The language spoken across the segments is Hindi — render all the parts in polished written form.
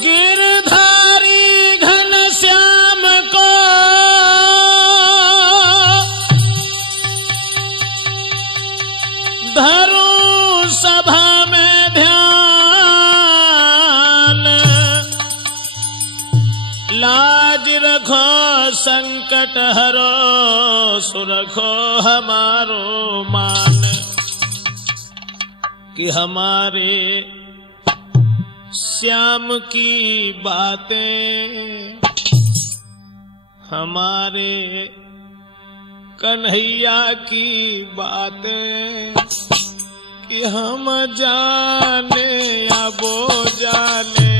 गिरधारी घनश्याम को धरूं सभा में ध्यान, लाज रखो संकट हरो, सुरखो हमारो मान। कि हमारे श्याम की बातें, हमारे कन्हैया की बातें, कि हम जाने या वो जाने।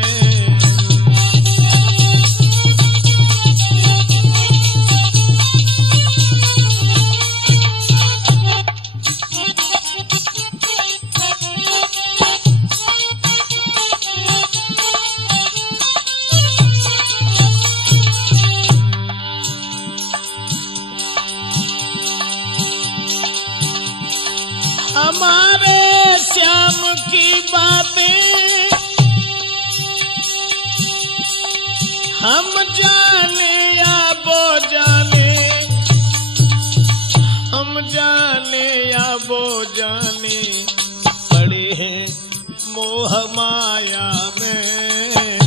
हमारे श्याम की बातें हम जाने या वो जाने, हम जाने या वो जाने। पड़े हैं मोह माया में,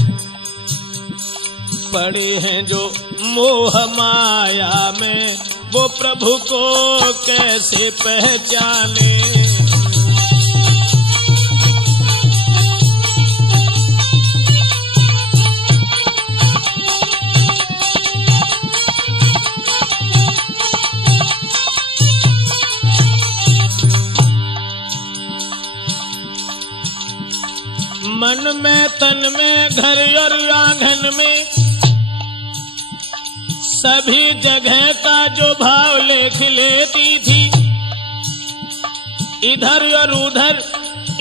पड़े हैं जो मोह माया में, वो प्रभु को कैसे पहचाने। मन में तन में घर और आंगन में सभी जगह का जो भाव लेख लेती थी, इधर और उधर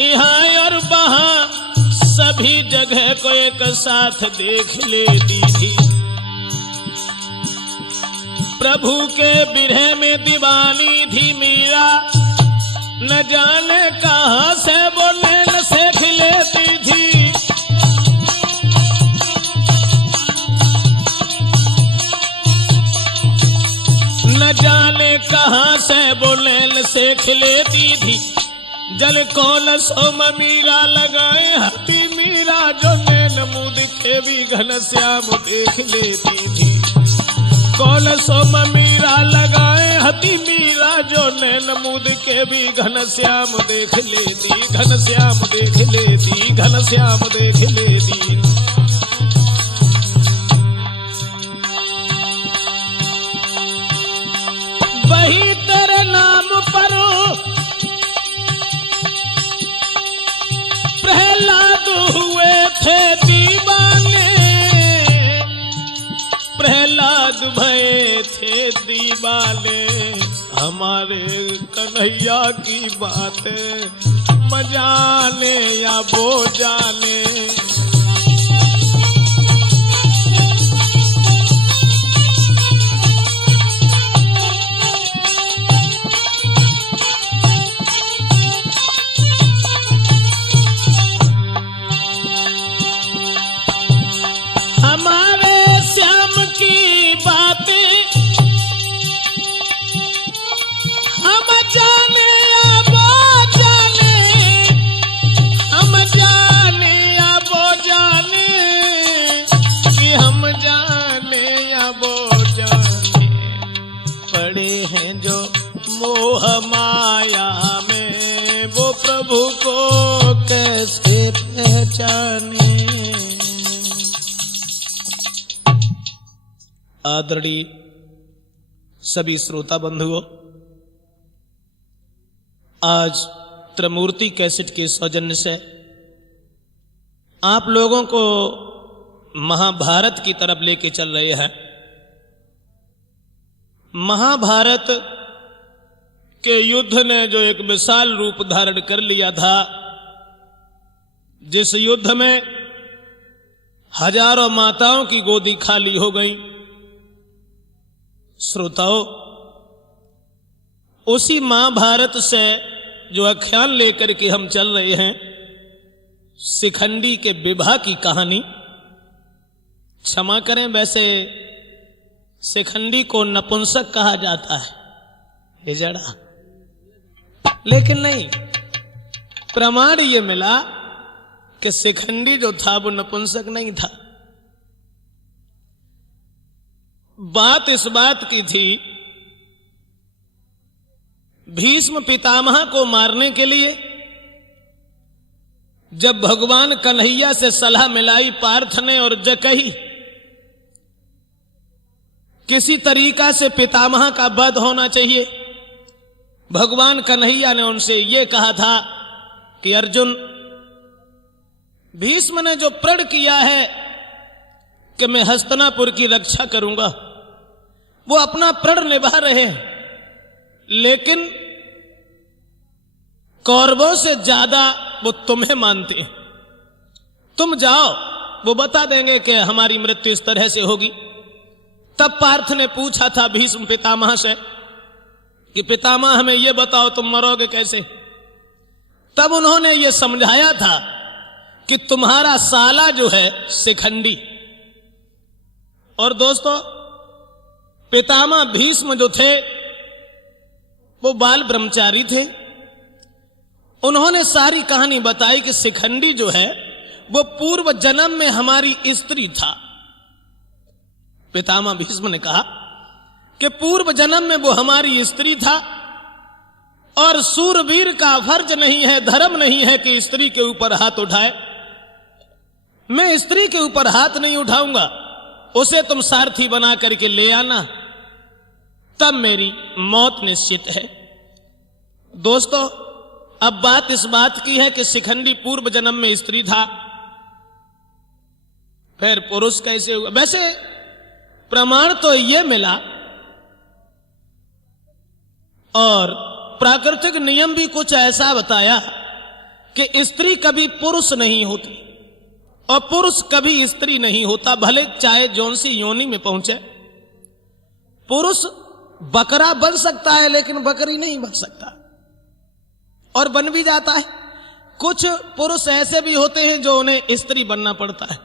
यहाँ और वहाँ सभी जगह को एक साथ देख लेती थी। प्रभु के बिरह में दीवानी थी मीरा, न जाने कहाँ से वो नैन सेख लेती थी। न जाने कहाँ से वो नैन सेख लेती थी। जल कौलसों में मीरा लगाए हती मीरा, जो नैन मुँह दिखे भी घनश्याम देख लेती थी। कौलसों में मीरा लगाए हती मीरा, जो नैन मुँह दिखे भी घनश्याम देख लेती, घनश्याम देख लेती, घनश्याम देख लेती। वही तेरे नाम पर प्रहलाद हुए थे दीवाने, प्रहलाद भये थे दीवाने। हमारे कन्हैया की बातें म जाने या वो जाने। हमारे श्याम की बातें हम जाने या वो जाने, हम जाने या वो जाने, कि हम जाने या वो जाने। पड़े हैं जो मोह माया में, वो प्रभु को कैसे पहचाने। आदरणीय सभी श्रोता बंधुओं, आज त्रिमूर्ति कैसेट के सौजन्य से आप लोगों को महाभारत की तरफ लेके चल रहे हैं। महाभारत के युद्ध ने जो एक विशाल रूप धारण कर लिया था, जिस युद्ध में हजारों माताओं की गोदी खाली हो गई। श्रोताओं, उसी महाभारत से जो आख्यान लेकर के हम चल रहे हैं, शिखंडी के विवाह की कहानी, क्षमा करें, वैसे शिखंडी को नपुंसक कहा जाता है, हिजड़ा, लेकिन नहीं, प्रमाण ये मिला कि शिखंडी जो था वो नपुंसक नहीं था। बात इस बात की थी, भीष्म पितामह को मारने के लिए जब भगवान कन्हैया से सलाह मिलाई पार्थ ने और जकही, किसी तरीका से पितामह का वध होना चाहिए, भगवान कन्हैया ने उनसे यह कहा था कि अर्जुन, भीष्म ने जो प्रण किया है कि मैं हस्तिनापुर की रक्षा करूंगा, वो अपना प्रण निभा रहे हैं, लेकिन कौरवों से ज्यादा वो तुम्हें मानते हैं। तुम जाओ, वो बता देंगे कि हमारी मृत्यु इस तरह से होगी। तब पार्थ ने पूछा था भीष्म पितामह से कि पितामह हमें यह बताओ तुम मरोगे कैसे। तब उन्होंने ये समझाया था कि तुम्हारा साला जो है शिखंडी, और दोस्तों पितामह भीष्म जो थे वो बाल ब्रह्मचारी थे। उन्होंने सारी कहानी बताई कि शिखंडी जो है वो पूर्व जन्म में हमारी स्त्री था। पितामह भीष्म ने कहा कि पूर्व जन्म में वो हमारी स्त्री था, और सूरवीर का फर्ज नहीं है, धर्म नहीं है कि स्त्री के ऊपर हाथ उठाए। मैं स्त्री के ऊपर हाथ नहीं उठाऊंगा, उसे तुम सारथी बना करके ले आना, तब मेरी मौत निश्चित है। दोस्तों अब बात इस बात की है कि शिखंडी पूर्व जन्म में स्त्री था, फिर पुरुष कैसे हुआ? वैसे प्रमाण तो यह मिला, और प्राकृतिक नियम भी कुछ ऐसा बताया कि स्त्री कभी पुरुष नहीं होती और पुरुष कभी स्त्री नहीं होता, भले चाहे जौन सी योनि में पहुंचे। पुरुष बकरा बन सकता है लेकिन बकरी नहीं बन सकता, और बन भी जाता है। कुछ पुरुष ऐसे भी होते हैं जो उन्हें स्त्री बनना पड़ता है,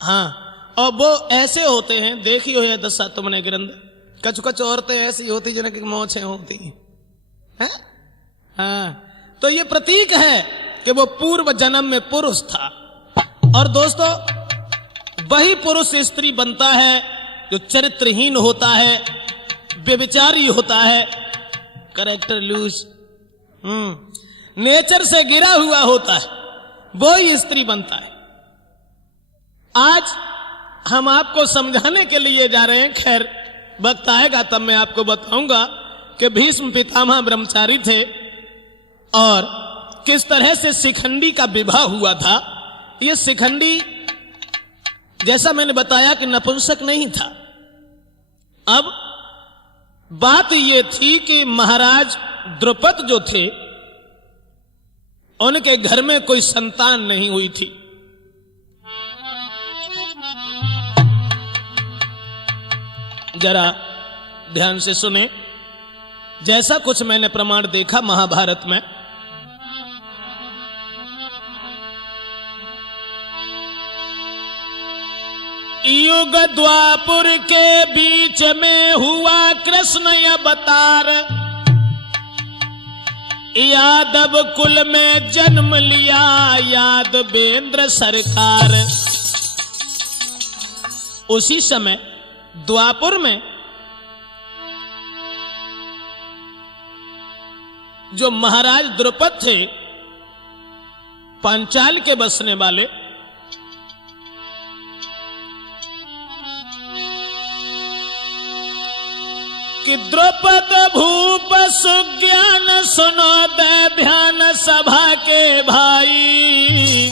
हाँ, और वो ऐसे होते हैं, देखी हो या दशा तुमने ग्रंथ, कछ कछ औरतें ऐसी होती जिनकी मोछें होती हैं, हाँ, तो ये प्रतीक है कि वो पूर्व जन्म में पुरुष था। और दोस्तों वही पुरुष स्त्री बनता है जो चरित्रहीन होता है, व्यभिचारी होता है, कैरेक्टर लूज, नेचर से गिरा हुआ होता है, वो ही स्त्री बनता है। आज हम आपको समझाने के लिए जा रहे हैं, खैर वक्त आएगा तब मैं आपको बताऊंगा कि भीष्म पितामह ब्रह्मचारी थे और किस तरह से शिखंडी का विवाह हुआ था। ये शिखंडी जैसा मैंने बताया कि नपुंसक नहीं था। अब बात ये थी कि महाराज द्रुपद जो थे उनके घर में कोई संतान नहीं हुई थी। जरा ध्यान से सुने, जैसा कुछ मैंने प्रमाण देखा महाभारत में, युग द्वापुर के बीच में हुआ कृष्ण अवतार, यादव कुल में जन्म लिया यादवेंद्र सरकार। उसी समय द्वापुर में जो महाराज द्रुपद थे, पांचाल के बसने वाले, कि द्रुपद भूप सुज्ञान सुनो दे ध्यान सभा के भाई,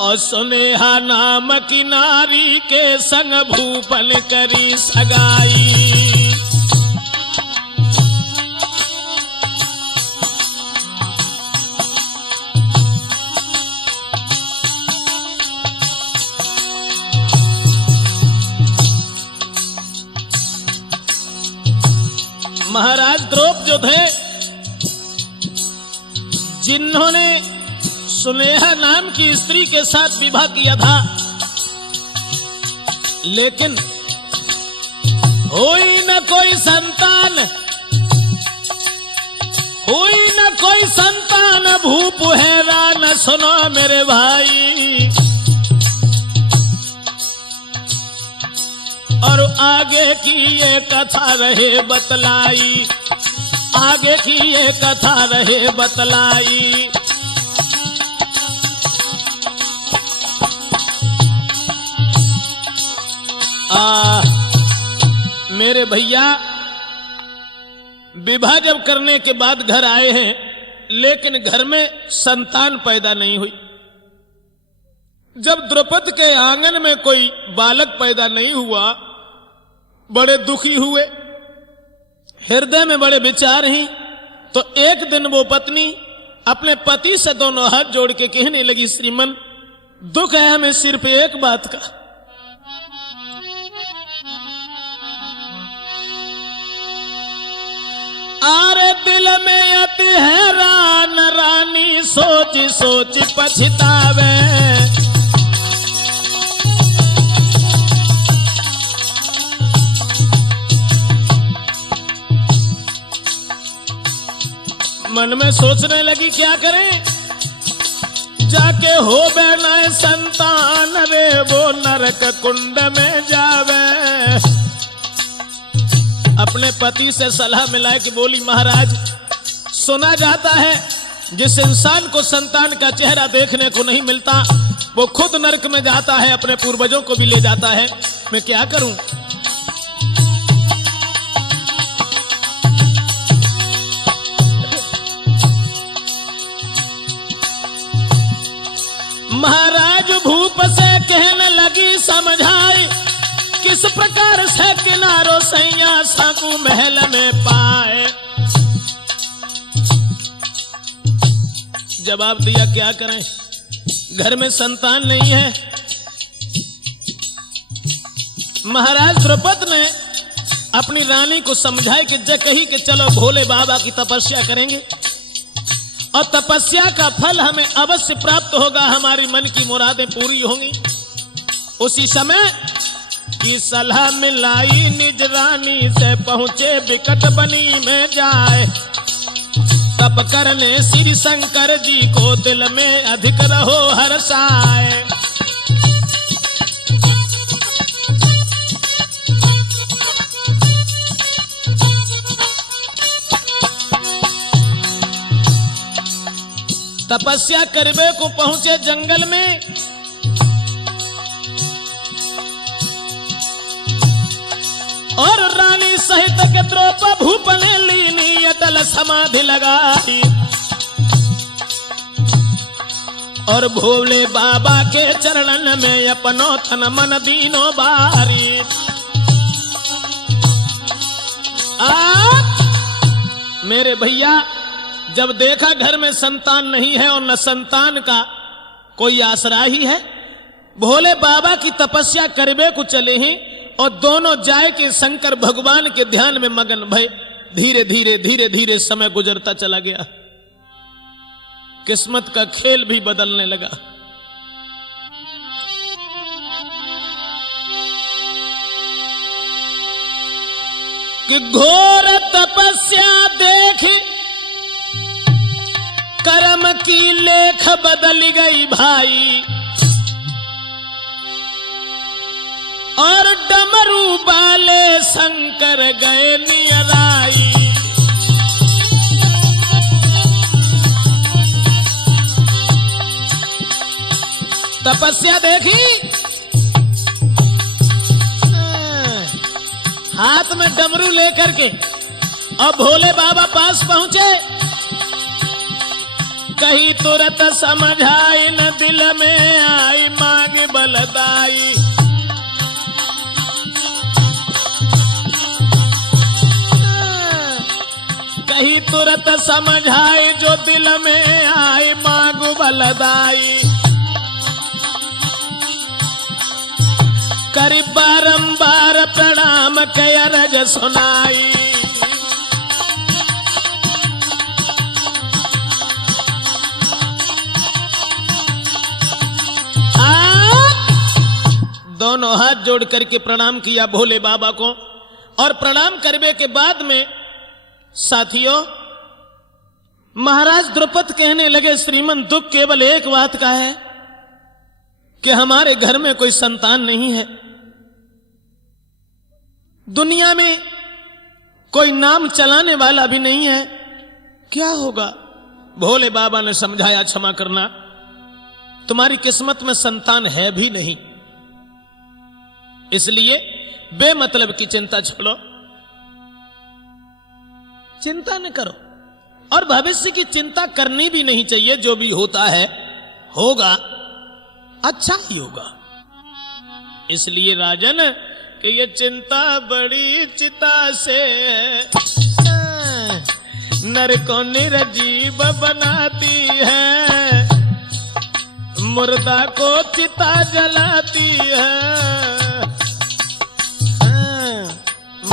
और सुनेहा नाम की नारी के संग भूपन करी सगाई। महाराज द्रुपद जो थे, जिन्होंने सुनेहा नाम की स्त्री के साथ विवाह किया था, लेकिन हुई न कोई संतान, हुई न कोई संतान, भूप हैरान सुनो मेरे भाई। और आगे की ये कथा रहे बतलाई, आगे की ये कथा रहे बतलाई। मेरे भैया विवाह जब करने के बाद घर आए हैं, लेकिन घर में संतान पैदा नहीं हुई। जब द्रौपदी के आंगन में कोई बालक पैदा नहीं हुआ, बड़े दुखी हुए, हृदय में बड़े विचार हैं। तो एक दिन वो पत्नी अपने पति से दोनों हाथ जोड़ के कहने लगी, श्रीमन दुख है हमें सिर्फ एक बात का, आरे दिल में अति हैरान रानी, सोच सोच पछतावे। मन में सोचने लगी क्या करें, जाके हो बैना संतान रे वो नरक कुंड में जावे। अपने पति से सलाह मिलाए कि बोली, महाराज सुना जाता है जिस इंसान को संतान का चेहरा देखने को नहीं मिलता वो खुद नरक में जाता है, अपने पूर्वजों को भी ले जाता है, मैं क्या करूं। महाराज भूप से कहने लगी, समझाई किस प्रकार से किनारो सैया साकू महल में पाए। जवाब दिया क्या करें, घर में संतान नहीं है। महाराज द्रौपदी ने अपनी रानी को समझाई कि कही कि चलो भोले बाबा की तपस्या करेंगे और तपस्या का फल हमें अवश्य प्राप्त होगा, हमारी मन की मुरादें पूरी होंगी। उसी समय की सलाह मिलाई निज रानी से, पहुंचे विकट बनी में जाए। तप करने श्री शंकर जी को दिल में अधिक रहो हर्षाए। तपस्या करवे को पहुंचे जंगल में, और रानी सहित के द्रौपदी भूप ने लीनी अटल समाधि लगाई। और भोले बाबा के चरणन में अपनो तन मन दीनो बारी। मेरे भैया जब देखा घर में संतान नहीं है और न संतान का कोई आसरा ही है, भोले बाबा की तपस्या करवे को चले ही और दोनों जाए के शंकर भगवान के ध्यान में मगन भय। धीरे धीरे धीरे धीरे समय गुजरता चला गया, किस्मत का खेल भी बदलने लगा। कि घोर तपस्या देख कर्म की लेख बदल गई भाई, और डमरू बाले शंकर गए नियराई। तपस्या देखी, हाथ में डमरू लेकर के अब भोले बाबा पास पहुंचे। कहीं तुरंत समझाई न दिल में आई मांग बलदाई। कहीं तुरंत समझाई जो दिल में आई मांग बलदाई। करी बारंबार प्रणाम के अरज सुनाई। हाथ जोड़ करके प्रणाम किया भोले बाबा को। और प्रणाम करने के बाद में साथियों महाराज द्रुपद कहने लगे, श्रीमन दुख केवल एक बात का है कि हमारे घर में कोई संतान नहीं है, दुनिया में कोई नाम चलाने वाला भी नहीं है, क्या होगा? भोले बाबा ने समझाया, क्षमा करना, तुम्हारी किस्मत में संतान है भी नहीं, इसलिए बेमतलब की चिंता छोड़ो, चिंता न करो, और भविष्य की चिंता करनी भी नहीं चाहिए। जो भी होता है होगा, अच्छा ही होगा। इसलिए राजन कि ये चिंता बड़ी चिता से नर को निर्जीव बनाती है, मुर्दा को चिता जलाती है,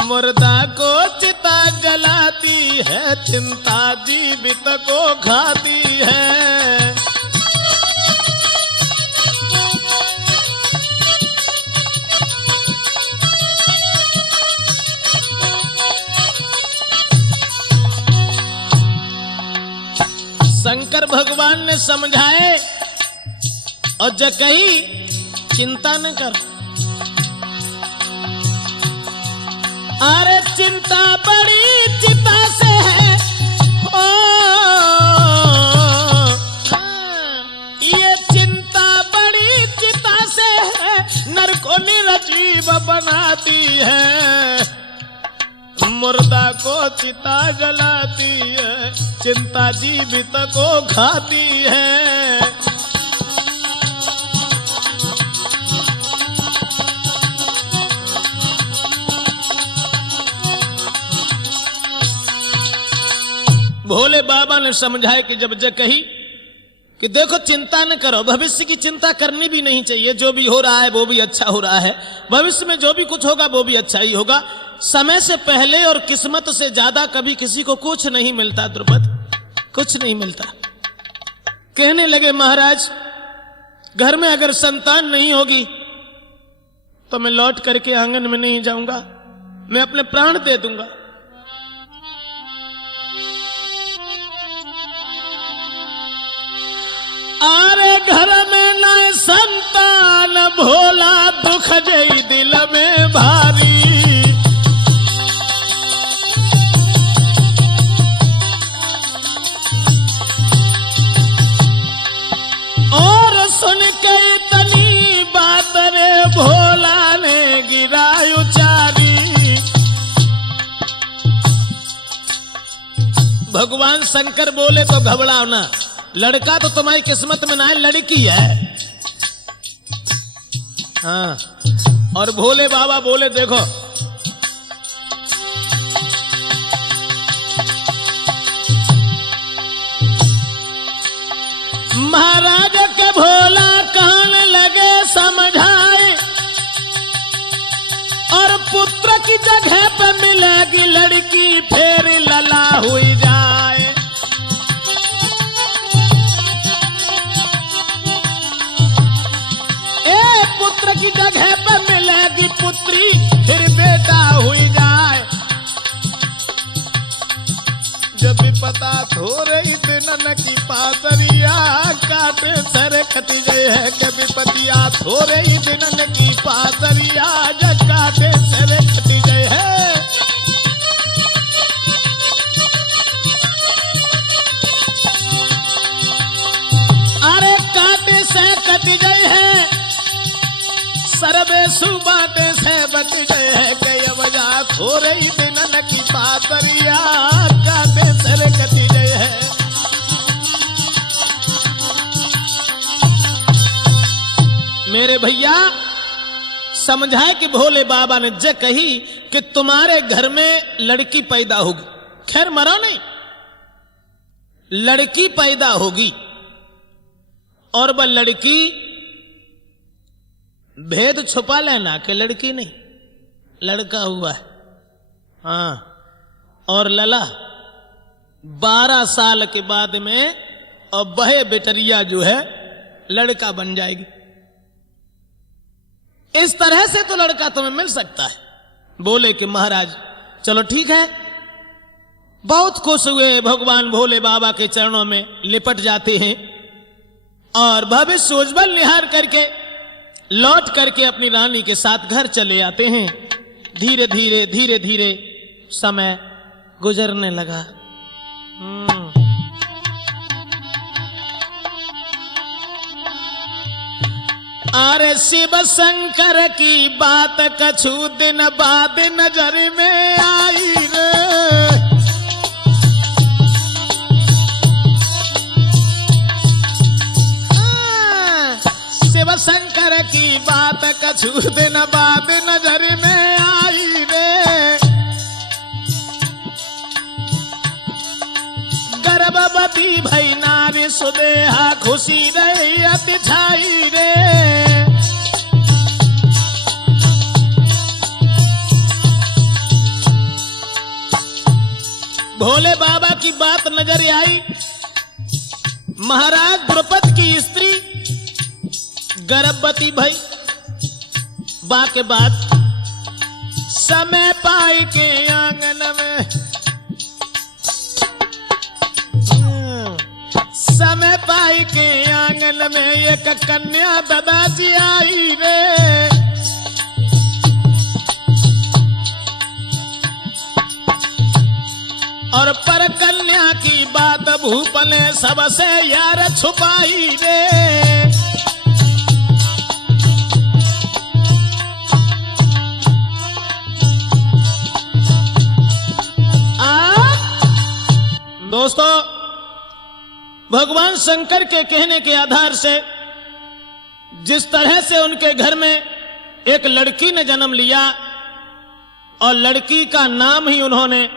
मुर्दा को चिता जलाती है, चिंता जीवित को खाती है। शंकर भगवान ने समझाए और जकही चिंता न कर, अरे चिंता बड़ी चिता से है, ओ ये चिंता बड़ी चिता से है, नर को निर्जीव बनाती है, मुर्दा को चिता जलाती है, चिंता जीवित को खाती है। भोले बाबा ने समझाया कि जब कही कि देखो चिंता न करो, भविष्य की चिंता करनी भी नहीं चाहिए, जो भी हो रहा है वो भी अच्छा हो रहा है, भविष्य में जो भी कुछ होगा वो भी अच्छा ही होगा, समय से पहले और किस्मत से ज्यादा कभी किसी को कुछ नहीं मिलता द्रुपद, कुछ नहीं मिलता। कहने लगे महाराज घर में अगर संतान नहीं होगी तो मैं लौट करके आंगन में नहीं जाऊंगा, मैं अपने प्राण दे दूंगा। अरे घर में न संतान भोला, दुख जई दिल में भारी, और सुन के इतनी बात रे भोला ने गिरा उचारी। भगवान शंकर बोले तो घबराओ ना, लड़का तो तुम्हारी किस्मत में ना है, लड़की है। हाँ, और भोले बाबा बोले देखो महाराज के भोला कान लगे समझाए, और पुत्र की जगह पे मिलेगी लड़की, फिर लला हुई जाए। पुत्र की जगह पर मिलेगी पुत्री, फिर बेटा हुई जाए। जब भी पता थोड़े ही दिन की पातरिया, काटे सर कटी गए है, कभी पतिया थोड़े ही दिन की पातरिया, जब काटे सर कटी गए है। अरे काटे से कटी गए है, सर्वे सुबाते से बच गए हैं, कई वजह थोड़े ही दिन की पातरिया, काटे सर कटी गए हैं। मेरे भैया समझाए कि भोले बाबा ने जो कही कि तुम्हारे घर में लड़की पैदा होगी, खैर मरो नहीं, लड़की पैदा होगी, और वह लड़की भेद छुपा लेना कि लड़की नहीं लड़का हुआ है। हाँ, और लला 12 साल के बाद में और बहे बेटरिया जो है लड़का बन जाएगी। इस तरह से तो लड़का तुम्हें मिल सकता है। बोले कि महाराज चलो ठीक है। बहुत खुश हुए, भगवान भोले बाबा के चरणों में लिपट जाते हैं और भविष्य उज्जवल निहार करके लौट करके अपनी रानी के साथ घर चले आते हैं। धीरे धीरे समय गुजरने लगा। अरे शिव शंकर की बात कछु दिन बाद नजर में आई रे। शिव शंकर की बात कछु दिन बाद नजर में आई रे। गर्भवती भई नारी सुदेहा खुशी रही अति छाई रे। भोले बाबा की बात नजर आई। महाराज द्रुपद की स्त्री गर्भवती भई। बाके बाद समय पाई के आंगन में, समय पाई के आंगन में एक कन्या दादाजी आई रे। और पर कन्या की बात भूप ने सबसे यार छुपाई रे। दोस्तों, भगवान शंकर के कहने के आधार से जिस तरह से उनके घर में एक लड़की ने जन्म लिया और लड़की का नाम ही उन्होंने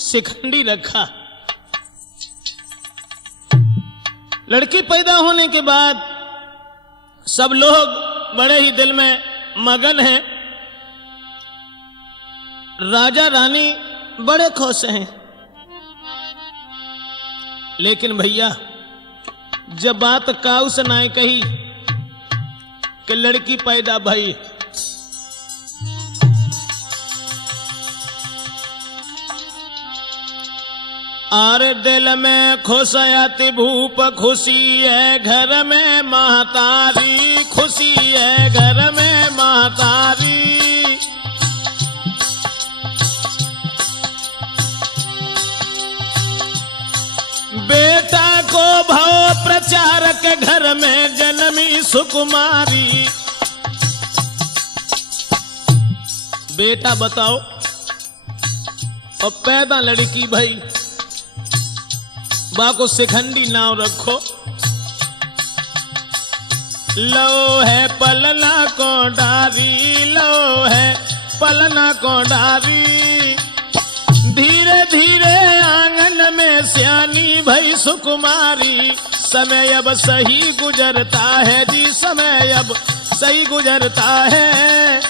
शिखंडी रखा। लड़की पैदा होने के बाद सब लोग बड़े ही दिल में मगन हैं। राजा रानी बड़े खुश हैं। लेकिन भैया जब बात काऊ से नाय कही कि लड़की पैदा भई, और दिल में खुश अति भूप खुशी है घर में महतारी, खुशी है घर में महतारी। बेटा को भाव प्रचार के घर में जन्मी सुकुमारी। बेटा बताओ, और पैदा लड़की भाई, बा को शिखंडी नाम रखो। लो है पलना को डारी, लो है पलना को डारी। धीरे धीरे आंगन में सियानी भई सुकुमारी। समय अब सही गुजरता है जी, समय अब सही गुजरता है।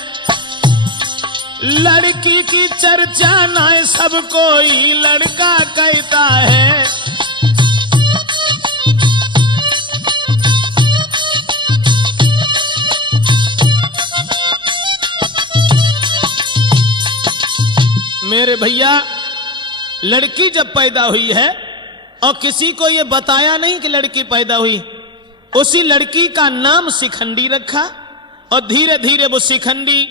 लड़की की चर्चा ना सब कोई लड़का कहता है। मेरे भैया, लड़की जब पैदा हुई है और किसी को यह बताया नहीं कि लड़की पैदा हुई, उसी लड़की का नाम शिखंडी रखा। और धीरे धीरे वो शिखंडी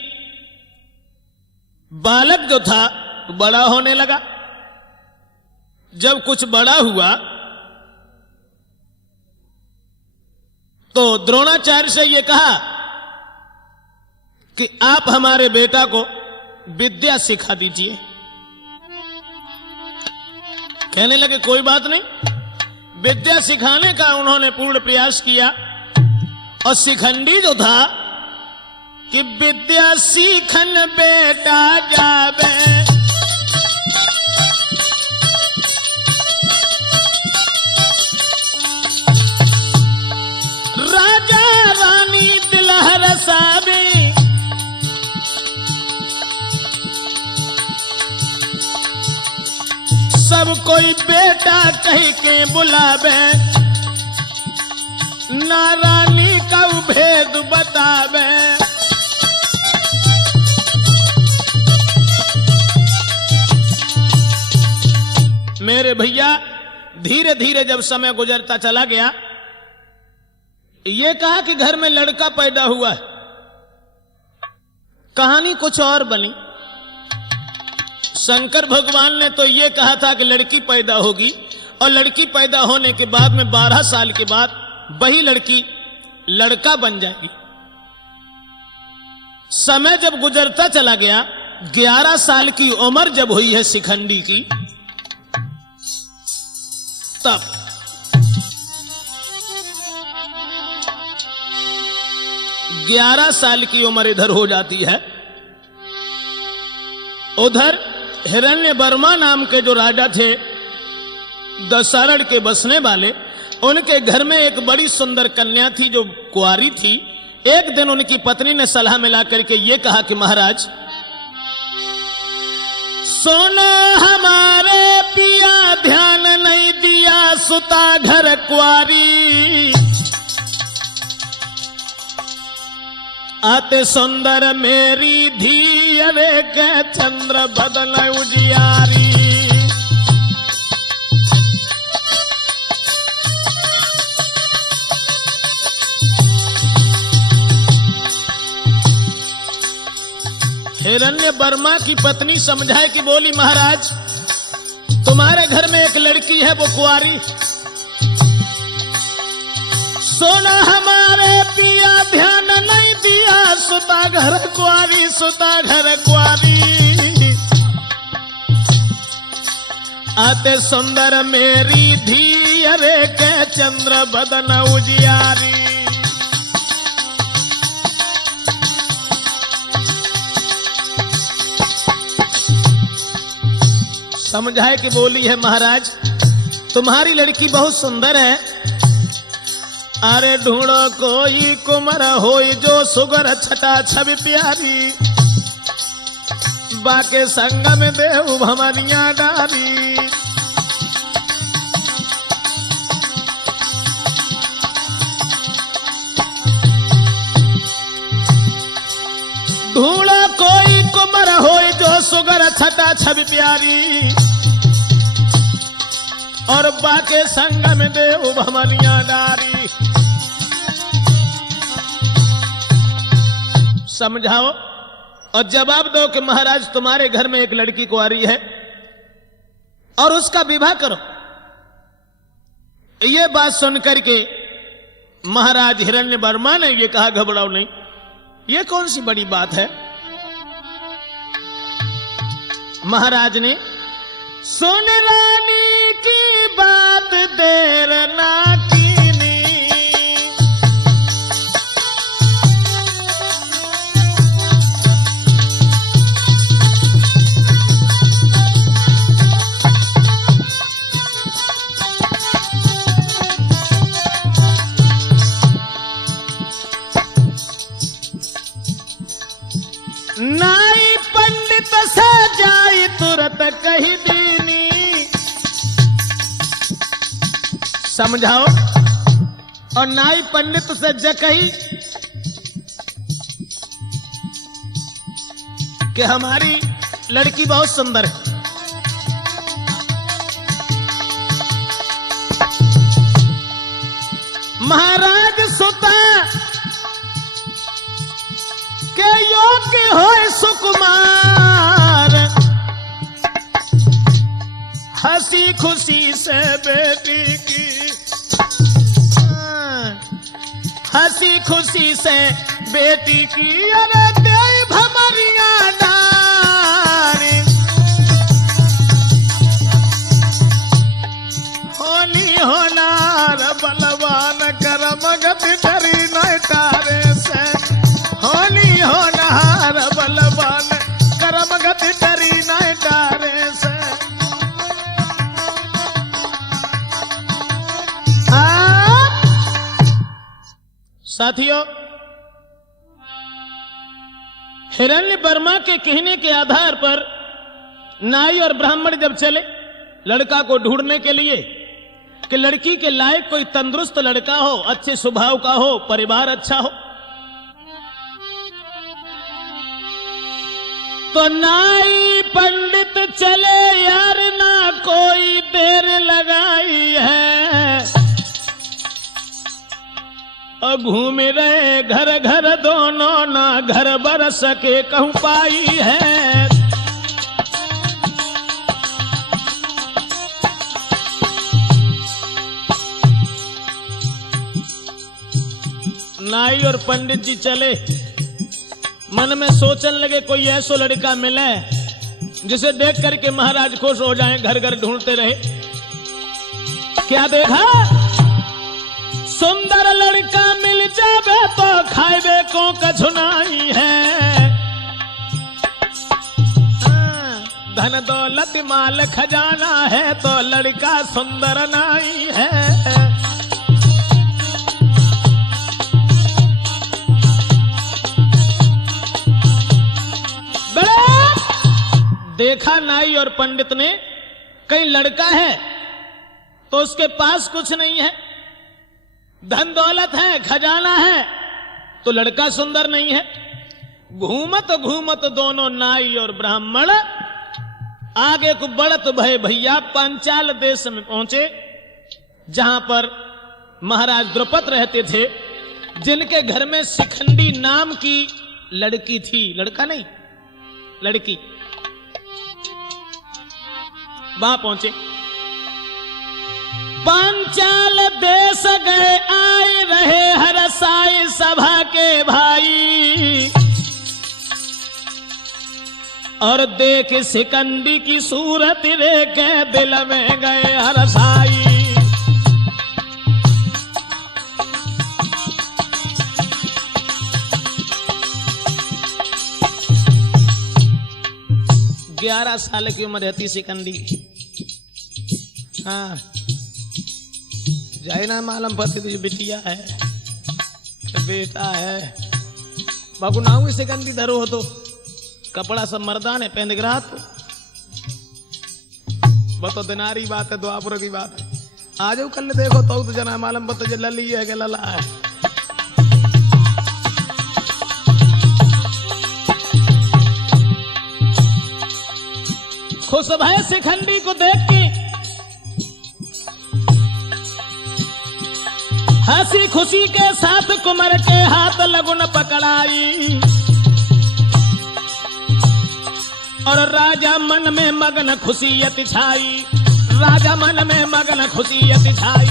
बालक जो था बड़ा होने लगा। जब कुछ बड़ा हुआ तो द्रोणाचार्य से यह कहा कि आप हमारे बेटा को विद्या सिखा दीजिए। कहने लगे कोई बात नहीं। विद्या सिखाने का उन्होंने पूर्ण प्रयास किया। और शिखंडी जो था कि विद्या सीखन बेटा जावे, राजा रानी दिलहर सावे। सब कोई बेटा कह के बुलावे, ना रानी का भेद बतावे। मेरे भैया धीरे धीरे जब समय गुजरता चला गया, ये कहा कि घर में लड़का पैदा हुआ है। कहानी कुछ और बनी। शंकर भगवान ने तो ये कहा था कि लड़की पैदा होगी, और लड़की पैदा होने के बाद में 12 साल के बाद वही लड़की लड़का बन जाएगी। समय जब गुजरता चला गया, 11 साल की उम्र जब हुई है शिखंडी की, तब 11 साल की उम्र इधर हो जाती है। उधर हिरण्यवर्मा नाम के जो राजा थे, दशरथ के बसने वाले, उनके घर में एक बड़ी सुंदर कन्या थी जो कुंवारी थी। एक दिन उनकी पत्नी ने सलाह मिला करके ये कहा कि महाराज, सोना हमारे पिया ध्यान नहीं दिया, सुता घर कुंवारी, आते सुंदर मेरी धी, अरे के चंद्र बदन उजियारी। हिरण्यवर्मा की पत्नी समझाए कि बोली, महाराज तुम्हारे घर में एक लड़की है, वो कुंवारी, सोना हमारे पिया ध्यान नहीं दिया, सुता घर कुंवारी, सुता घर कुंवारी, आते सुंदर मेरी धी, अरे के चंद्र बदन उजियारी। समझाए कि बोली है, महाराज तुम्हारी लड़की बहुत सुंदर है, अरे ढूंढो कोई कुमर होई जो सुगर छटा छवि प्यारी, बाके संग में देव भमरिया डारी। ढूंढो कोई कुमर होई जो सुगर छटा छवि प्यारी, और बाके संग में देव भमरिया डारी। समझाओ और जवाब दो कि महाराज तुम्हारे घर में एक लड़की कुंवारी है और उसका विवाह करो। ये बात सुनकर के महाराज हिरण्यवर्मा ने ये कहा, घबराओ नहीं, ये कौन सी बड़ी बात है। महाराज ने, सुन रानी की बात देर ना कीनी, नाई पंडित से जाई तुरत कही दीनी। समझाओ, और नाई पंडित से जकही कि हमारी लड़की बहुत सुंदर है। महाराज सुता के योग्य होए सुकुमार, हंसी खुशी से बेटी की, हंसी खुशी से बेटी की, अरे देव भमरिया डारी। होनी होनार बलवान करम गति डरी नहीं तारे से, होनी होनार बलवान करम गति डरी नहीं तारे से। साथियों, हिरण्यवर्मा के कहने के आधार पर नाई और ब्राह्मण जब चले लड़का को ढूंढने के लिए कि लड़की के लायक कोई तंदुरुस्त लड़का हो, अच्छे स्वभाव का हो, परिवार अच्छा हो, तो नाई पंडित चले यार ना कोई दे घूम रहे घर घर दोनों, ना घर बर सके कहूँ पाई है। नाई और पंडित जी चले, मन में सोचने लगे कोई ऐसा लड़का मिले जिसे देख करके महाराज खुश हो जाएं, घर घर ढूंढते रहे। क्या देखा? सुंदर लड़का मिल जावे तो खाएबे को कछुनाई है। धन दौलत माल खजाना है तो लड़का सुंदर नाई है। देखा नाई और पंडित ने, कहीं लड़का है तो उसके पास कुछ नहीं है, धन दौलत है, खजाना है, तो लड़का सुंदर नहीं है। घूमत घूमत दोनों नाई और ब्राह्मण आगे को बढ़त भय भैया पांचाल देश में पहुंचे, जहां पर महाराज द्रुपद रहते थे, जिनके घर में शिखंडी नाम की लड़की थी, लड़का नहीं लड़की। वहां पहुंचे, पांचाल देश गए आए रहे हरसाई सभा के भाई, और देख शिकंडी की सूरत रे के दिल में गए हरसाई। ग्यारह साल की उम्र रहती शिकंडी। हाँ, जाए ना मालूम पड़ती तुझे बिटिया है बेटा है, बाबू नाऊ शिकंडी धरो हो तो कपड़ा सब मर्दान है पहन रहा तो बतो दिनारी बात है, द्वापुर की बात है। आ जाओ कल देखो तो जना मालूम बतो जो लली है कि लला है। खुश भय शिखंडी को देख के, हंसी खुशी के साथ कुमार के हाथ लगुन पकड़ाई, और राजा मन में मगन खुशियत छाई, राजा मन में मगन खुशियत छाई।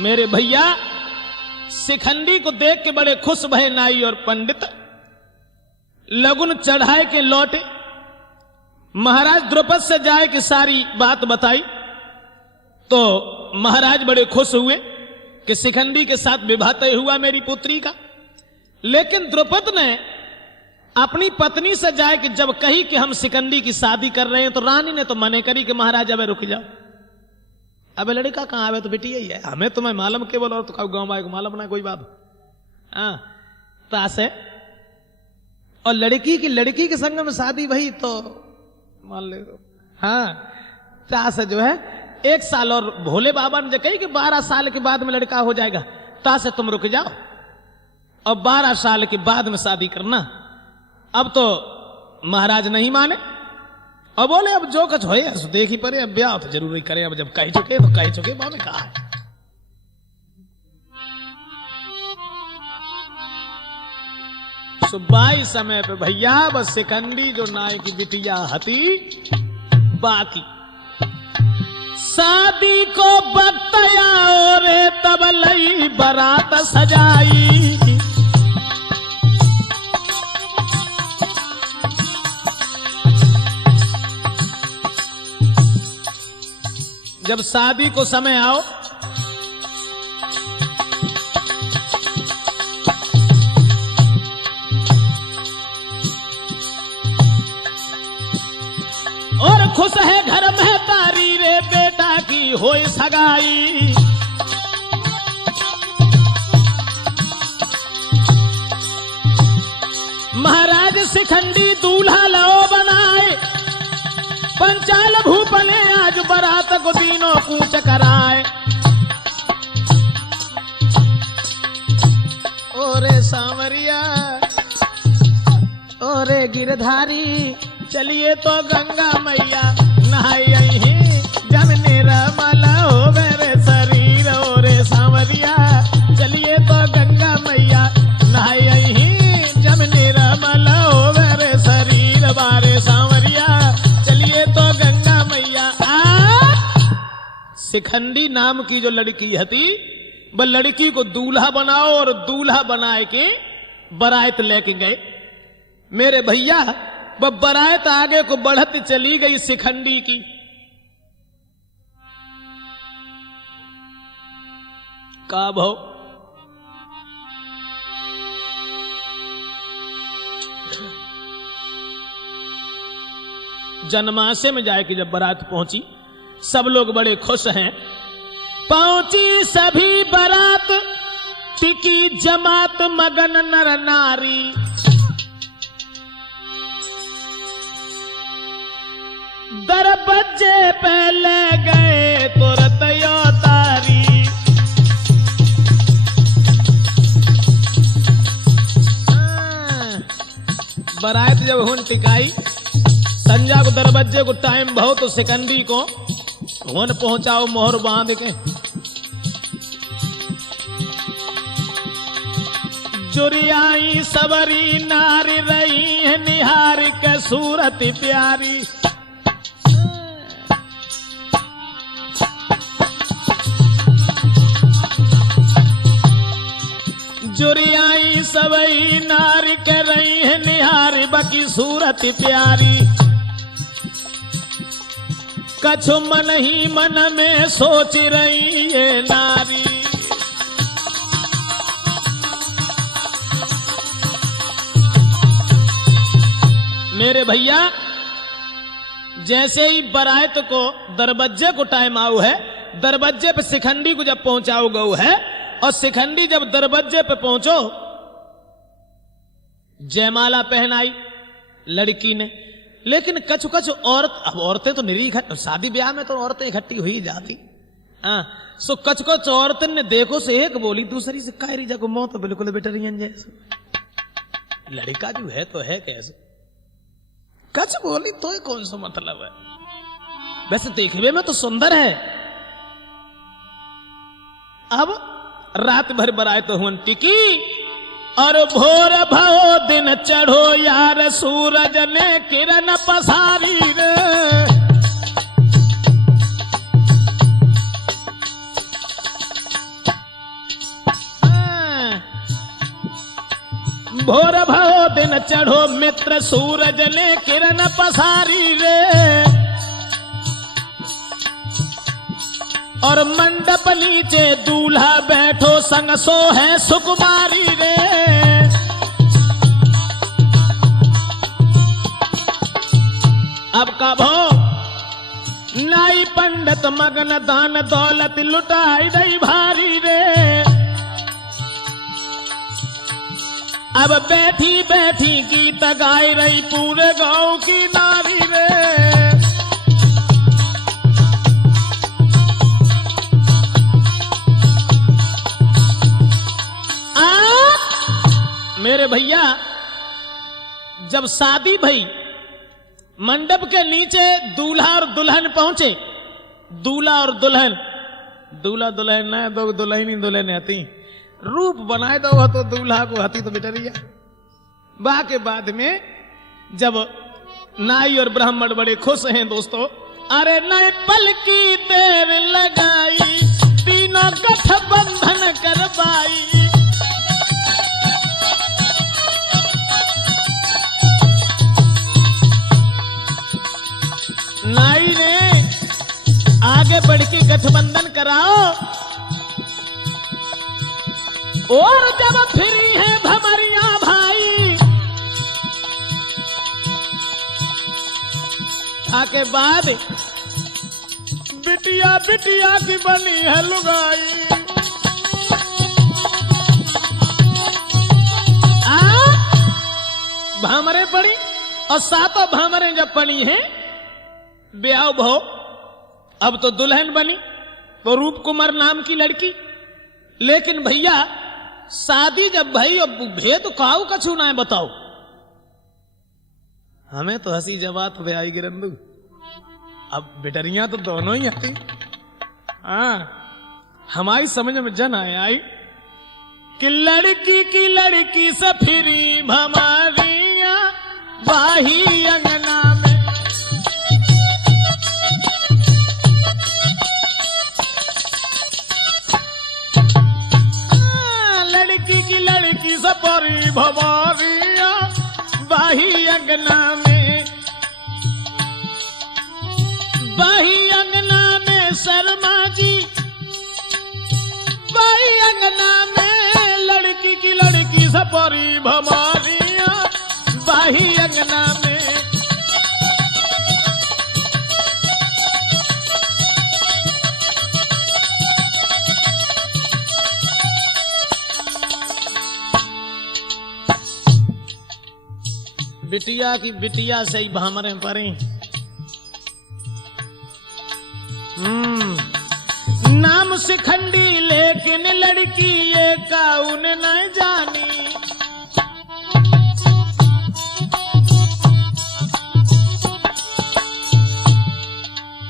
मेरे भैया शिखंडी को देख के बड़े खुश भय नाई और पंडित, लगुन चढ़ाए के लौटे। महाराज द्रुपद से जाए कि सारी बात बताई तो महाराज बड़े खुश हुए कि शिखंडी के साथ विवाह तय हुआ मेरी पुत्री का। लेकिन द्रुपद ने अपनी पत्नी से जाए कि जब कही कि हम शिखंडी की शादी कर रहे हैं, तो रानी ने तो मने करी कि महाराज अब रुक जाओ, अबे लड़का कहां आवे, तो बेटी यही है, हमें तुम्हें मालूम केवल, और तो कहो गांव भाई को मालूम ना कोई बात। हाँ तास है, और लड़की के संग में शादी भई तो मान ले। हाँ तास जो है 1 साल, और भोले बाबा ने कही कि 12 साल के बाद में लड़का हो जाएगा, तास तुम रुक जाओ और 12 साल के बाद में शादी करना। अब तो महाराज नहीं माने और बोले अब जो कुछ होए देखी पड़े, अब ब्याह तो जरूर ही करें, अब जब कह चुके तो कह चुके, बाबे कहा है। सुबाई समय पे भैया बस शिखंडी जो नाई की बिटिया हती, बाकी शादी को बतया और तब लई बारात सजाई। जब शादी को समय आओ, और खुश है घर में तारी रे बेटा की होई सगाई। महाराज शिखंडी दूल्हा लो बनाए, पंचाल भूपले आज बारात को तीनों कूच कराए। ओरे सांवरिया ओरे गिरधारी, चलिए तो गंगा मैया नहाई, जम निर्मल हो मेरे सर नहाई जब निर्मल होवे रे शरीर बारे सांवरिया चलिए तो गंगा मैया शिखंडी नाम की जो लड़की हती वह लड़की को दूल्हा बनाओ और दूल्हा बनाए के बारात लेके गए। मेरे भैया वह बारात आगे को बढ़ती चली गई शिखंडी की। का भाव जन्माशय में जाके जब बारात पहुंची सब लोग बड़े खुश हैं। पहुंची सभी बारात टिकी जमात मगन नर नारी। दरबज्जे पहले गए तुरत यो तारी। बारात जब हुन टिकाई संजा को दरबज्जे को टाइम बहुत तो सिकंदी को हुन पहुंचाओ मोहर बांध के। जुरियाई सबरी नारी रही है निहार के सूरत प्यारी। जुरियाई सबई नारी के रही है निहार बकी सूरत प्यारी। कछु मन ही मन में सोच रही है नारी। मेरे भैया जैसे ही बारात को दरबज्जे को टाइम आऊ है, दरबज्जे पे शिखंडी को जब पहुंचाओ गऊ है और शिखंडी जब दरबज्जे पे पहुंचो जयमाला पहनाई लड़की ने। लेकिन कछु कछु औरत, अब औरतें तो निरी शादी ब्याह में तो औरतें इकट्ठी हुई जाती। सो कछु कछु औरतन ने देखो से एक बोली दूसरी से कायरी जगह मो तो बिल्कुल बेटरियन जैसे लड़का जो है तो है कैसे। कछ बोली तो कौन सा मतलब है, वैसे देखने में तो सुंदर है। अब रात भर बरात तो हुन टिकी और भोर भवो दिन चढ़ो यार सूरज ने किरण पसारी रे। भोर भवो दिन चढ़ो मित्र सूरज ने किरण पसारी रे। और मंडप नीचे दूल्हा बैठो संग सो है सुकुमारी रे। अब का भो नाई पंडित मगन दान दौलत लुटाई दई भारी रे। अब बैठी बैठी गीत गाई रही पूरे गांव की नारी रे। मेरे भैया जब शादी भई मंडप के नीचे दूल्हा और दुल्हन पहुंचे। दूल्हा और दुल्हन, दूल्हा दुल्हन न दो दुल्हन ही दुल्हन हती, रूप बनाए दो तो दूल्हा को हती तो बेटरिया। बा के बाद में जब नाई और ब्राह्मण बड़े खुश हैं दोस्तों। अरे नए पल की देर लगाई तीनों गठबंधन करवाई। नाई ने आगे बढ़ के गठबंधन कराओ और जब फिरी है भमरिया भाई आके बाद बिटिया बिटिया की बनी है लुगाई। भामरे पड़ी और सातों भामरे जब पड़ी हैं ब्याह भो। अब तो दुल्हन बनी तो रूप कुमार नाम की लड़की। लेकिन भैया शादी जब भाई अब भेद काऊ कछु ना है बताओ। हमें तो हंसी जबात वे आई गिरंदू। अब बेटरियां तो दोनों ही आती। हमारी समझ में जन आए आई कि लड़की की लड़की से फिरी भमारियां बाही अंगना में। लड़की की लड़की से परी भमारियां बाही अंगना में। बाही अंगना में शर्मा जी, बाही अंगना में लड़की की लड़की से परी भमारियां बाही अंगना में। बिटिया की बिटिया से ही भामरे परी। नाम शिखंडी लेकिन लड़की ये काउन न जानी।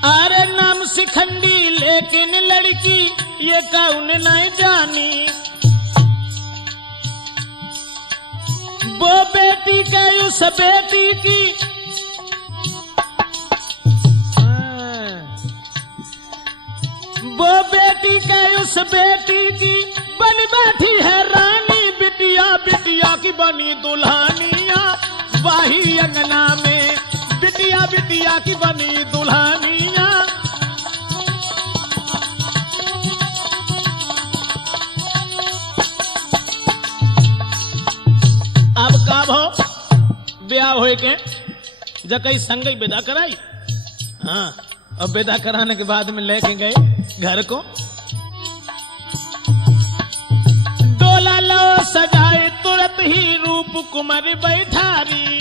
अरे नाम शिखंडी लेकिन लड़की ये काउन न जानी। वो बेटी के उस बेटी की वो बेटी के उस बेटी की बन बैठी है रानी। बिटिया बिटिया की बनी दुल्हनिया बाही अंगना में। बिटिया बिटिया की बनी दुल्हनिया। अब का भो ब्याह होए के जकई संगई विदा कराई। हाँ, अब विदा कराने के बाद में लेके गए घर को। डोला लो सजाए तुरंत ही रूप कुमारी बैठारी।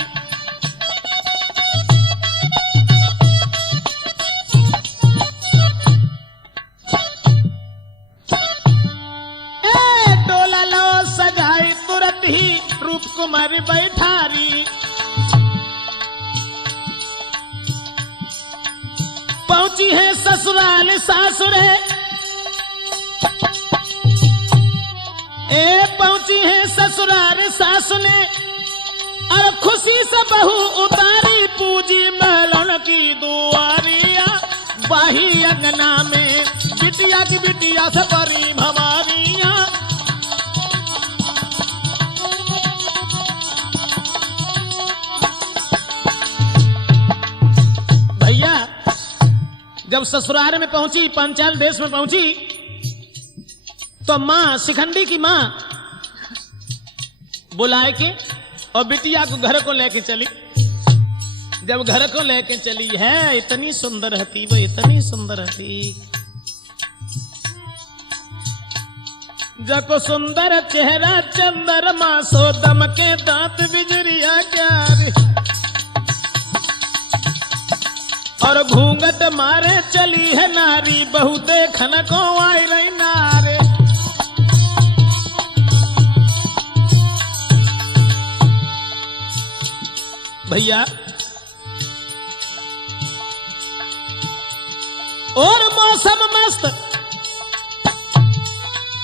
डोला लो सजाए तुरंत ही रूप कुमारी बैठारी। पहुंची है ससुराल सासुरे। पहुंची है ससुराल सासु ने और खुशी से बहू उतारी। पूजी महलन की दुआरिया बाही अंगना में। बिटिया की बिटिया से परी भमारियां। भैया जब ससुराल में पहुंची, पांचाल देश में पहुंची, तो मां शिखंडी की मां बुलाए के और बिटिया को घर को लेके चली। जब घर को लेके चली है, इतनी सुंदर हती वो, इतनी सुंदर हती। जको सुंदर चेहरा चंद्रमा सो दम के दांत बिजरिया क्या रे। और घूंघट मारे चली है नारी, बहु देखन को आई रही नारे। भैया और मौसम मस्त,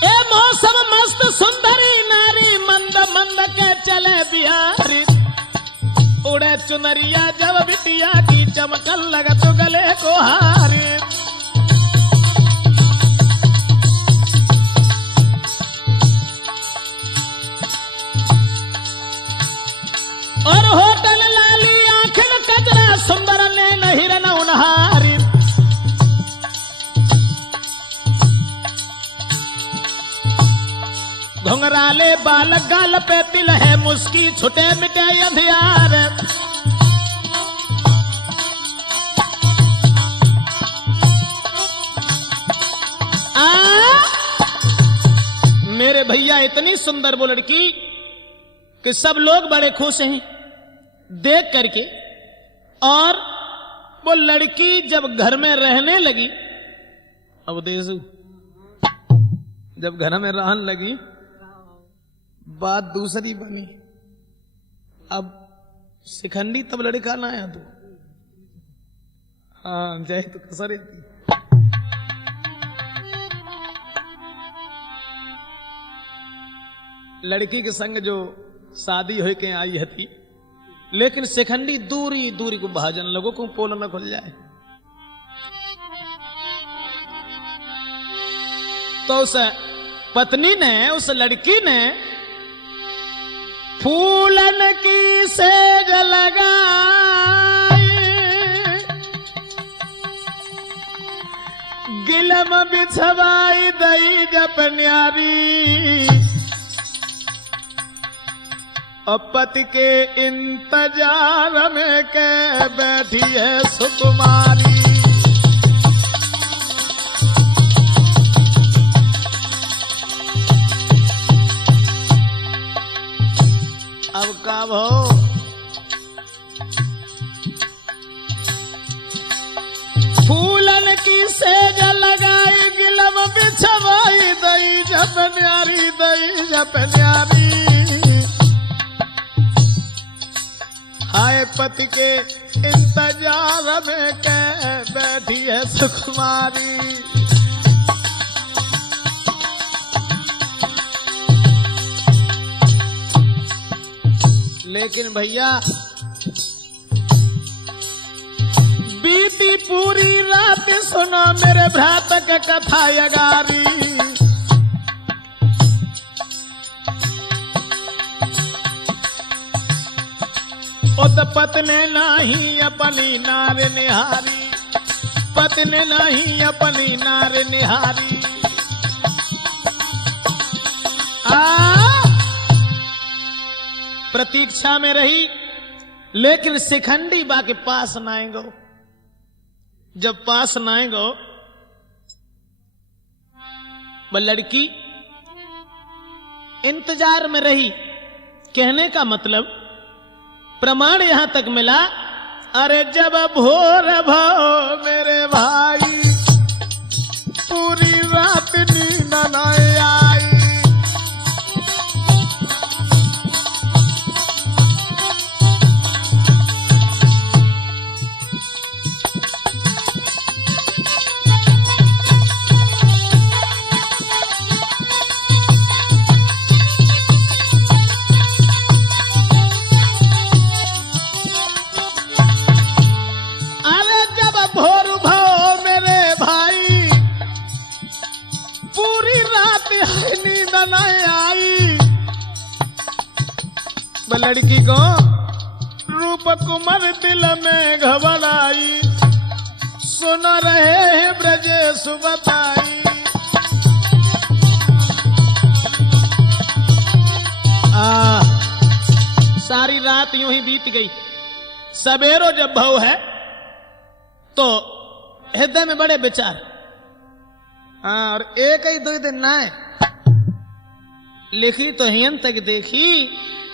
ए मौसम मस्त सुंदरी नारी। मंद मंद के चले बिहारी। उड़े चुनरिया जब बिटिया की चमकल लगत गले को हारे। और होटल लाली आंखन कजरा सुंदर ने हिरन उनहारी। घुंघराले बाल गाल पे तिल है, मुस्की छुटे मिटे अंधियार। मेरे भैया इतनी सुंदर वो लड़की कि सब लोग बड़े खुश हैं देख करके। और वो लड़की जब घर में रहने लगी, अब देखो जब घर में रहने लगी बात दूसरी बनी। अब शिखंडी तब लड़का ना आया तू। हाँ जय तो कसर थी। लड़की के संग जो शादी हो के आई थी, लेकिन शिखंडी दूरी दूरी को भाजन लोगों को पोल न खुल जाए। तो उस पत्नी ने, उस लड़की ने फूलन की सेज लगाई, गिलम बिछवाई दई जप न्यारी, और पति के इंतजार में के बैठी है सुकुमारी। अब कब हो फूलन की सेज लगाई, गिलम बिछवाई दई जप न्यारी, दई जप न्यारी। हाय पति के इंतजार में के बैठी है सुकुमारी। लेकिन भैया बीती पूरी रात सुनो मेरे भ्रात के कथा यगारी। उत पत्ने नहीं अपनी नार निहारी, पत्ने नहीं अपनी नार निहारी। प्रतीक्षा में रही, लेकिन शिखंडी बा के पास न आएंगो। जब पास न आएंगो, वह लड़की इंतजार में रही। कहने का मतलब प्रमाण यहां तक मिला, अरे जब भोर भो मेरे भाई, पूरी रात नींद न आई। लड़की को रूप कुमार दिल में घबराई, सुन रहे हैं ब्रजेश बताई। सारी रात यूं ही बीत गई। सवेरो जब भव है तो हृदय में बड़े विचार। और एक ही दो दिन ना लिखी तो हियन तक देखी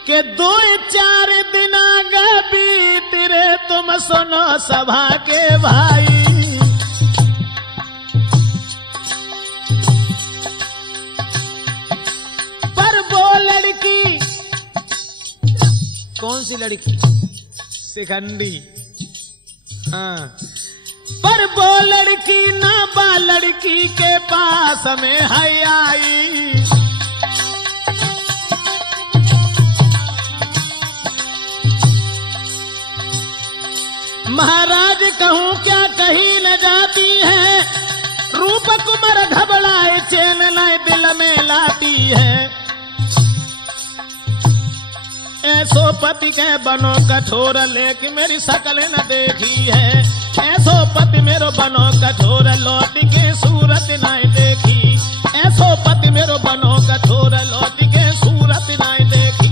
के 2-4 दिन आगे बीत रे, तुम सुनो सभा के भाई। पर वो लड़की, कौन सी लड़की? शिखंडी। हाँ, पर वो लड़की ना बा लड़की के पास में है आई। महाराज कहूं क्या कही न जाती है, रूप कुमार घबराए चैन लाए दिल में लाती है। ऐसो पति के बनो कठोर, लेकिन मेरी शकल न देखी है। ऐसो पति मेरो बनो कठोर, लौट के सूरत नहीं देखी। ऐसो पति मेरो बनो कठोर, लौट के सूरत नहीं देखी।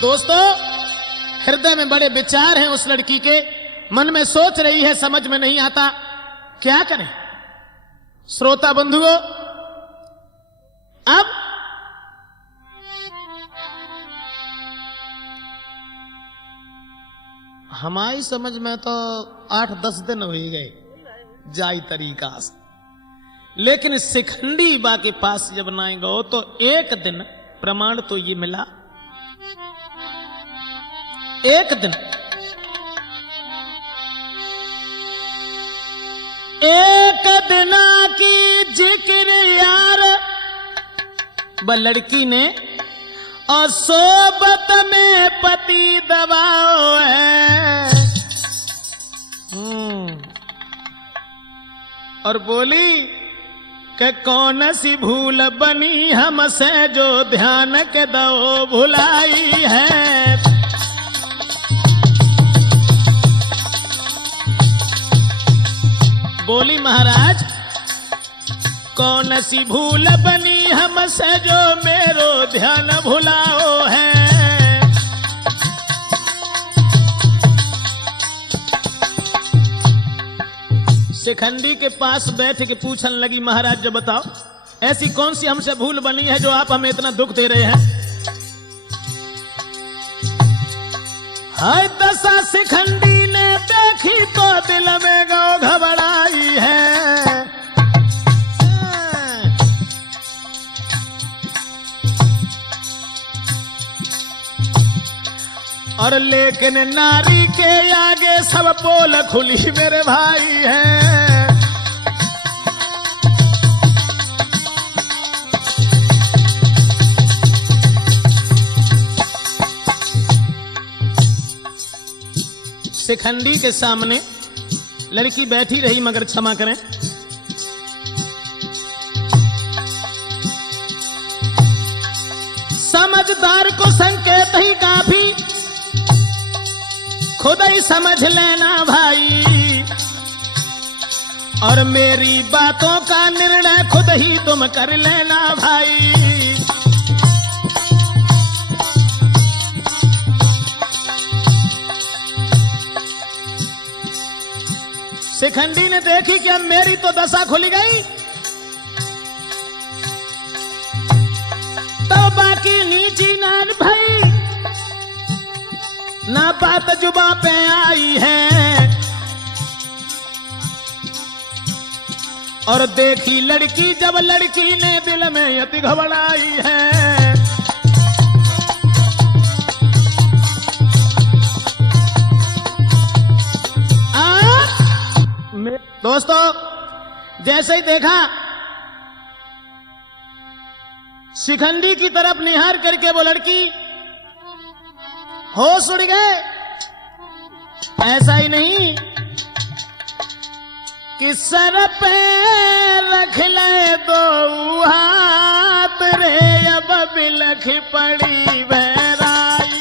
दोस्तों, हृदय में बड़े विचार हैं उस लड़की के, मन में सोच रही है, समझ में नहीं आता क्या करें। श्रोता बंधुओं, अब हमारी समझ में तो 8-10 दिन हो ही गए जाई तरीका से, लेकिन शिखंडी बा के पास जब ना गो तो एक दिन प्रमाण तो ये मिला। एक दिना की जिक्र यार ब लड़की ने और सोबत में पति दबाओ है। और बोली कि कौन सी भूल बनी हमसे जो ध्यान के दो भुलाई है। बोली महाराज कौन सी भूल बनी हमसे जो मेरो ध्यान भुलाओ है। शिखंडी के पास बैठ के पूछने लगी महाराज जब बताओ ऐसी कौन सी हमसे भूल बनी है जो आप हमें इतना दुख दे रहे हैं। हाय दशा शिखंडी ने देखी तो दिल में गौ घबराई है। और लेकिन नारी के आगे सब पोल खुली मेरे भाई है। शिखंडी के सामने लड़की बैठी रही मगर क्षमा करें समझदार को संकेत ही काफी खुद ही समझ लेना भाई। और मेरी बातों का निर्णय खुद ही तुम कर लेना भाई। शिखंडी ने देखी कि अब मेरी तो दशा खुली गई तो बाकी नीची नान भाई ना बात जुबा पे आई है। और देखी लड़की जब लड़की ने दिल में यति घबराई है। दोस्तों जैसे ही देखा शिखंडी की तरफ निहार करके वो लड़की होश उड़ गए। ऐसा ही नहीं कि सर पे रख ले दो हाथ रे अब बिलख पड़ी बहराई।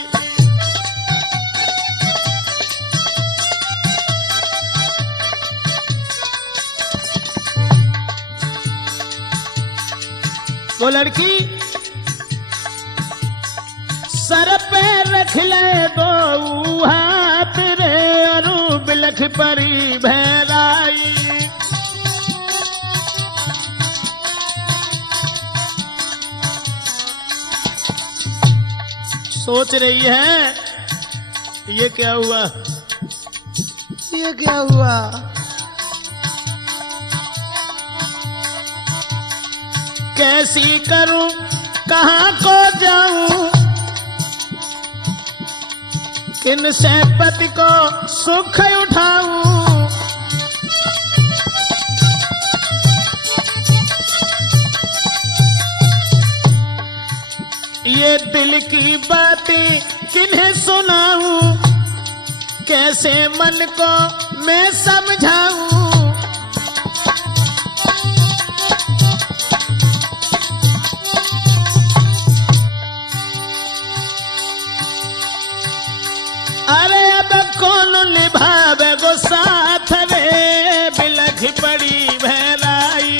वो लड़की सर पे रख ले दो हाथ रे अरु बिलख परी भैराई। सोच रही है ये क्या हुआ, ये क्या हुआ। कैसी करूं कहां को जाऊं किन से पति को सुख उठाऊं। ये दिल की बातें किन्हें सुनाऊं कैसे मन को मैं समझाऊं। अरे अब कौन निभावे गो साथ रे बिलख पड़ी भैराई।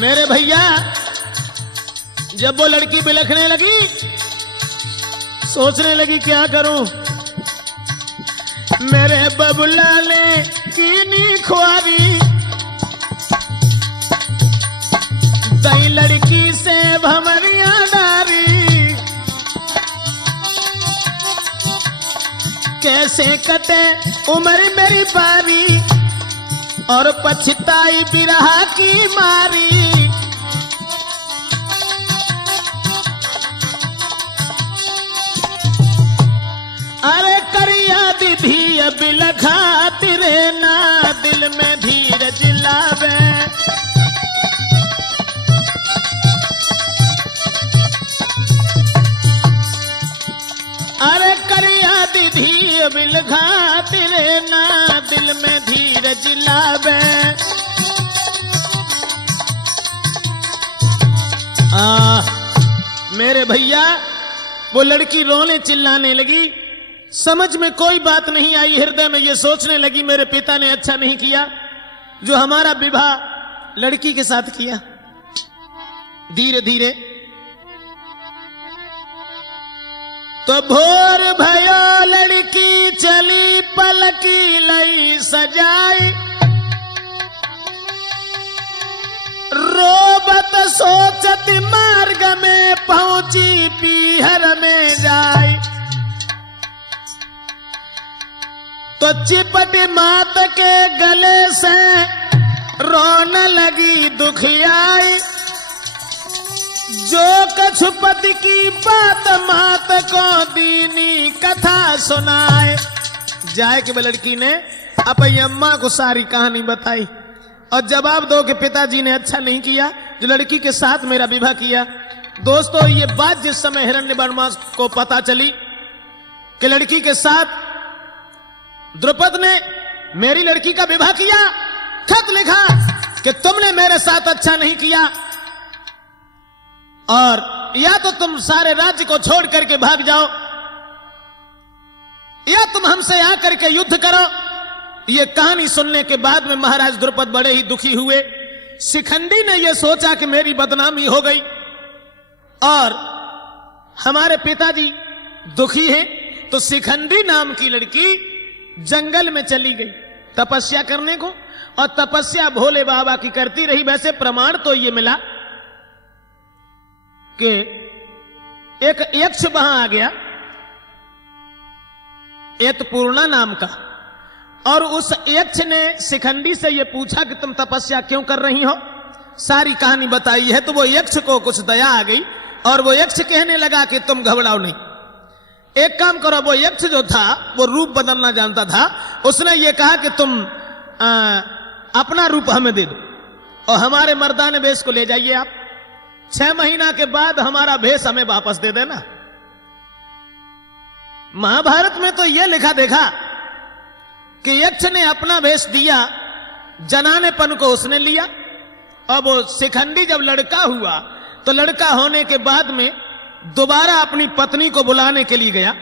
मेरे भैया जब वो लड़की बिलखने लगी सोचने लगी क्या करूं। मेरे बबुला ने कीनी खुआरी दई लड़की से भमरिया डारी। कैसे कटे उम्र मेरी बारी और पछताई बिरहा की मारी। अरे करिया दीधी बिलखा तिरे ना दिल में धीरज लावे। अरे करिया दीधी बिलखा तिरे ना दिल में धीरज लावे। मेरे भैया वो लड़की रोने चिल्लाने लगी, समझ में कोई बात नहीं आई, हृदय में ये सोचने लगी मेरे पिता ने अच्छा नहीं किया जो हमारा विवाह लड़की के साथ किया। धीरे धीरे तो भोर भयो लड़की चली पलकी लई सजाई। रोबत सोचत मार्ग में पहुंची पीहर में जाई। तो चिपट मात के गले से रोन लगी दुखियाई। जो कछुपति की बात मात को दीनी कथा सुनाए। जाए कि लड़की ने अपनी अम्मा को सारी कहानी बताई और जवाब दो कि पिताजी ने अच्छा नहीं किया जो लड़की के साथ मेरा विवाह किया। दोस्तों ये बात जिस समय हिरण्यवर्मा को पता चली कि लड़की के साथ द्रुपद ने मेरी लड़की का विवाह किया, खत लिखा कि तुमने मेरे साथ अच्छा नहीं किया और या तो तुम सारे राज्य को छोड़ करके भाग जाओ या तुम हमसे आकर के युद्ध करो। ये कहानी सुनने के बाद में महाराज द्रुपद बड़े ही दुखी हुए। शिखंडी ने यह सोचा कि मेरी बदनामी हो गई और हमारे पिताजी दुखी हैं, तो शिखंडी नाम की लड़की जंगल में चली गई तपस्या करने को और तपस्या भोले बाबा की करती रही। वैसे प्रमाण तो ये मिला कि एक यक्ष वहां आ गया एतपूर्णा नाम का, और उस यक्ष ने शिखंडी से यह पूछा कि तुम तपस्या क्यों कर रही हो। सारी कहानी बताई है। तो वो यक्ष को कुछ दया आ गई और वो यक्ष कहने लगा कि तुम घबराओ नहीं, एक काम करो। वो यक्ष जो था वो रूप बदलना जानता था। उसने ये कहा कि तुम अपना रूप हमें दे दो और हमारे मर्दाने वेश को ले जाइए आप। 6 महीना के बाद हमारा भेष हमें वापस दे देना। महाभारत में तो यह लिखा देखा कि यक्ष ने अपना वेश दिया, जनानेपन को उसने लिया। और वो शिखंडी जब लड़का हुआ तो लड़का होने के बाद में दोबारा अपनी पत्नी को बुलाने के लिए गया।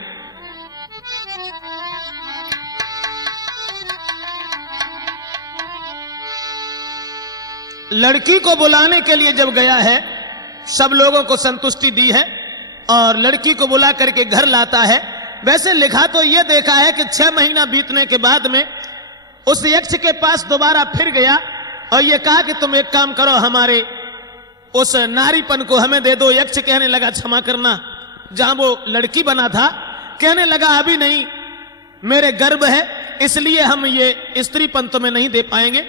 लड़की को बुलाने के लिए जब गया है, सब लोगों को संतुष्टि दी है और लड़की को बुला करके घर लाता है। वैसे लिखा तो यह देखा है कि 6 महीना बीतने के बाद में उस यक्ष के पास दोबारा फिर गया और यह कहा कि तुम एक काम करो, हमारे उस नारीपन को हमें दे दो। यक्ष कहने लगा क्षमा करना, जहां वो लड़की बना था कहने लगा अभी नहीं, मेरे गर्भ है इसलिए हम ये स्त्रीपन तुम्हें नहीं दे पाएंगे।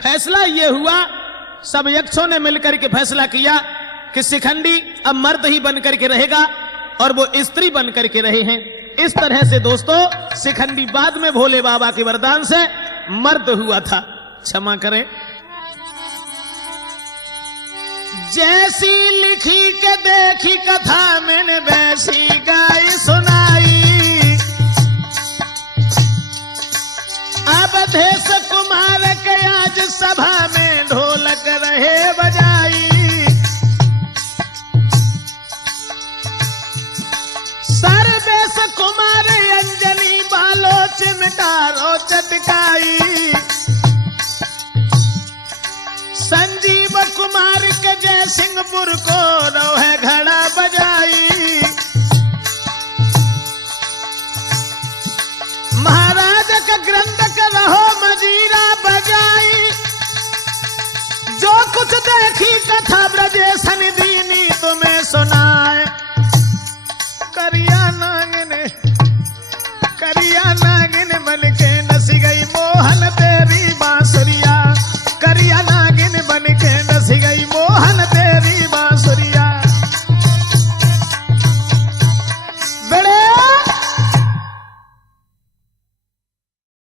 फैसला ये हुआ, सब यक्षों ने मिलकर के फैसला किया कि शिखंडी अब मर्द ही बन करके रहेगा और वो स्त्री बन करके रहे हैं। इस तरह से दोस्तों शिखंडी बाद में भोले बाबा के वरदान से मर्द हुआ था। क्षमा करें। जैसी लिखी के देखी कथा मैंने वैसी गाई सुनाई। अब देश कुमार के आज सभा में ढोलक रहे बजाई। सर्वेश कुमार अंजनी बालो चिमटारो चटकाई। संजीव कुमार के जय सिंहपुर को रोहे घड़ा बजाई। महाराज का ग्रंथ का रहो मजीरा बजाई। जो कुछ देखी कथा